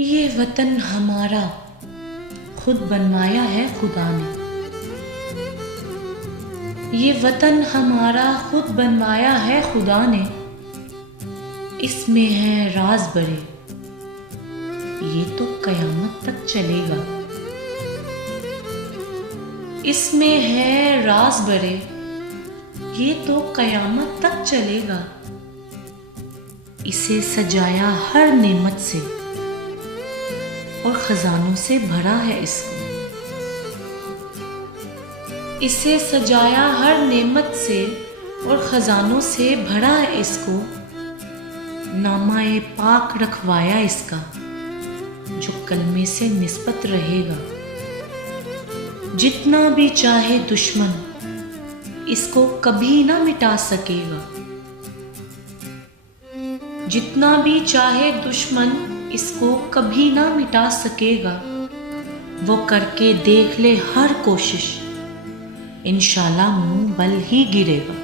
ये वतन हमारा खुद बनवाया है खुदा ने। ये वतन हमारा खुद बनवाया है खुदा ने। इसमें है राज बड़े, ये तो कयामत तक चलेगा। इसमें है राज बड़े, ये तो कयामत तक चलेगा। इसे सजाया हर नेमत से और खजानों से भरा है इसको। इसे सजाया हर नेमत से और खजानों से भरा है इसको। नामाए पाक रखवाया इसका, जो कलमे से निस्बत रहेगा। जितना भी चाहे दुश्मन, इसको कभी ना मिटा सकेगा। जितना भी चाहे दुश्मन, इसको कभी ना मिटा सकेगा। वो करके देख ले हर कोशिश, इंशाल्लाह मुंह बल ही गिरेगा।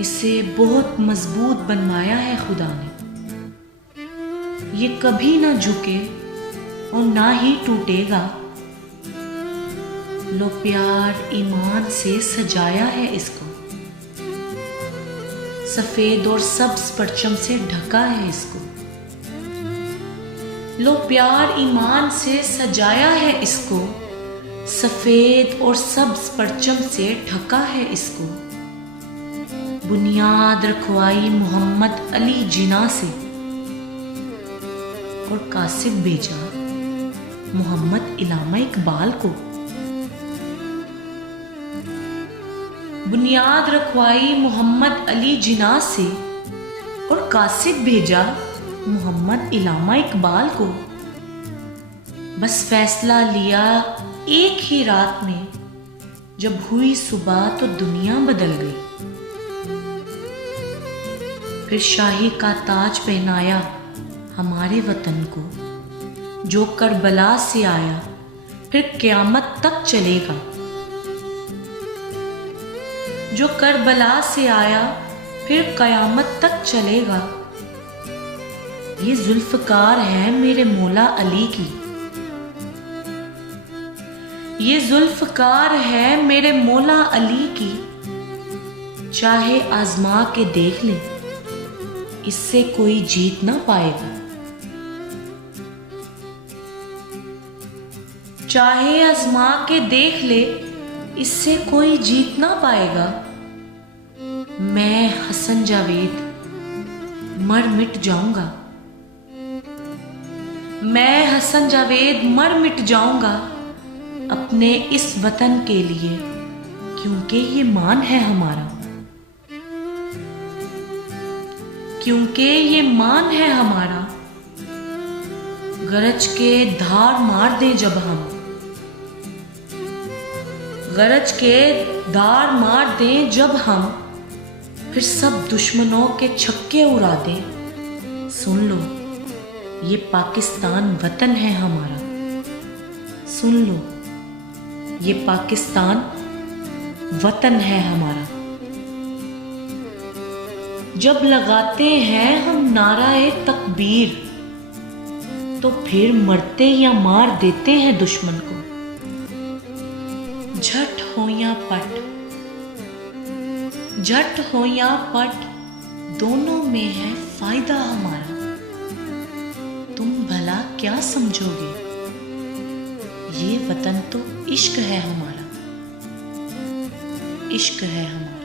इसे बहुत मजबूत बनवाया है खुदा ने। ये कभी ना झुके और ना ही टूटेगा। लो प्यार ईमान से सजाया है इसको। सफेद और सब्ज परचम से ढका है इसको। लो प्यार ईमान से सजाया है इसको। सफेद और सब्ज परचम से ढका है इसको। बुनियाद रखवाई मोहम्मद अली जिना से और कासिद भेजा मोहम्मद इलामा इकबाल को। बुनियाद रखवाई मोहम्मद अली जिना से और कासिद भेजा मोहम्मद इलामा इकबाल को। बस फैसला लिया एक ही रात में, जब हुई सुबह तो दुनिया बदल गई। फिर शाही का ताज पहनाया हमारे वतन को, जो करबला से आया फिर क़यामत तक चलेगा। जो करबला से आया फिर क़यामत तक चलेगा। ये जुल्फ़कार है मेरे मौला अली की। ये जुल्फ़कार है मेरे मौला अली की। चाहे आजमा के देख ले, इससे कोई जीत ना पाएगा। चाहे आजमा के देख ले, इससे कोई जीत ना पाएगा। मैं हसन जावेद मर मिट जाऊंगा। मैं हसन जावेद मर मिट जाऊंगा अपने इस वतन के लिए, क्योंकि ये मान है हमारा। क्योंकि ये मान है हमारा। गरज के धार मार दे जब हम, गरज के धार मार दें जब हम, फिर सब दुश्मनों के छक्के उड़ा दें। सुन लो, ये पाकिस्तान वतन है हमारा। सुन लो, ये पाकिस्तान वतन है हमारा। जब लगाते हैं हम नाराए तकबीर, तो फिर मरते या मार देते हैं दुश्मन को। झट हो या पट, झट हो या पट, दोनों में है फायदा हमारा। तुम भला क्या समझोगे, ये वतन तो इश्क है हमारा। इश्क है हमारा।